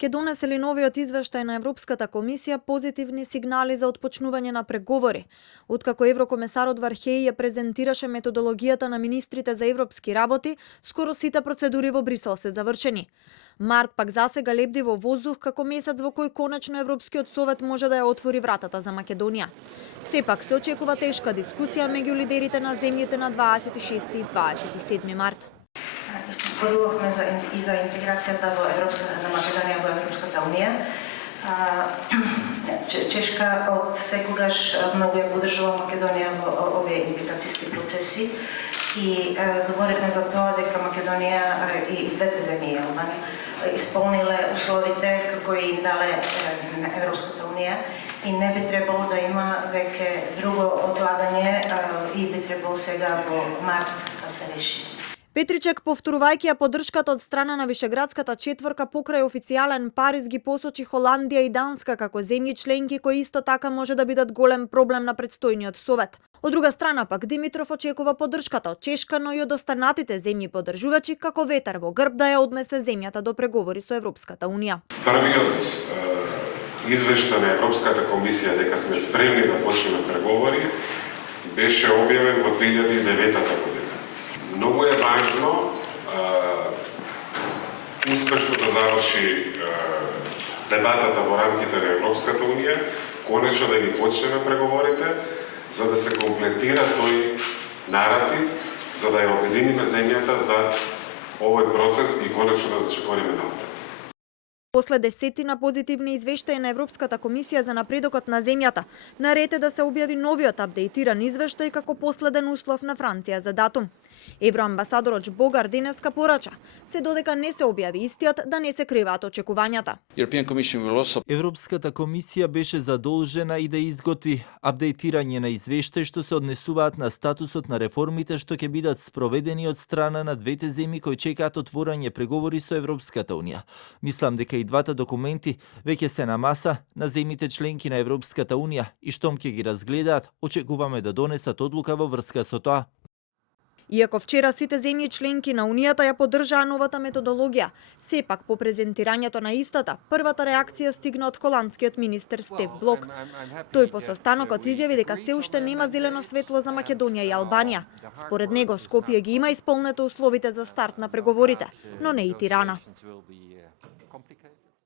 Ке донесе ли новиот извештај на Европската комисија позитивни сигнали за отпочнување на преговори? Откако еврокомесарот Вархеј ја презентираше методологијата на министрите за европски работи, скоро сите процедури во Брисел се завршени. Март пак засега лебди во воздух како месец во кој конечно Европскиот совет може да ја отвори вратата за Македонија. Сепак се очекува тешка дискусија меѓу лидерите на земјите на 26 и 27 март. Исто зборувавме и за интеграцијата на Македонија во Европската унија. Чешка од секогаш многу ја поддржува Македонија во овие интеграцијски процеси и зборивме за тоа дека Македонија и двете земји исполниле условите како и им дале Европската унија и не би требало да има веќе друго одлагање и би требало сега во март да се реши. Петричек, повторувајќи ја поддршката од страна на Вишеградската четворка покрај официјален Париз, ги посочи Холандија и Данска како земји членки кои исто така може да бидат голем проблем на предстојниот совет. Од друга страна пак Димитров очекува поддршката од Чешка, но и од останатите земји поддржувачи како ветер во грб да ја однесе земјата до преговори со Европската унија. Првиот извештај на Европската комисија дека сме спремни да почнеме преговори беше објавен во 2009 година. Многу е важно успешно да заврши дебатата во рамките на Европската унија, конечно да ги почнеме преговорите, за да се комплетира тој наратив, за да ја обединиме земјата за овој процес и конечно да зачекориме напред. После десетина позитивни извештаи на Европската комисија за напредокот на земјата, наред е да се објави новиот апдейтиран извештај како последен услов на Франција за датум. Евроамбасадорот Богар денеска порача, се додека не се објави истиот, да не се криваат очекувањата. Европската комисија беше задолжена и да изготви апдейтирање на извештај што се однесуваат на статусот на реформите што ќе бидат спроведени од страна на двете земји кои чекаат отворање преговори со Европската унија. Мислам дека и двата документи веќе се на маса на земјите членки на Европската унија и штом ќе ги разгледаат, очекуваме да донесат одлука во врска со тоа. Иако вчера сите земји членки на Унијата ја поддржаа новата методологија, сепак по презентирањето на истата, првата реакција стигна од холандскиот министер Стеф Блок. Тој по состанокот изјави дека се уште нема зелено светло за Македонија и Албанија. Според него Скопје ги има исполнете условите за старт на преговорите, но не и Тирана.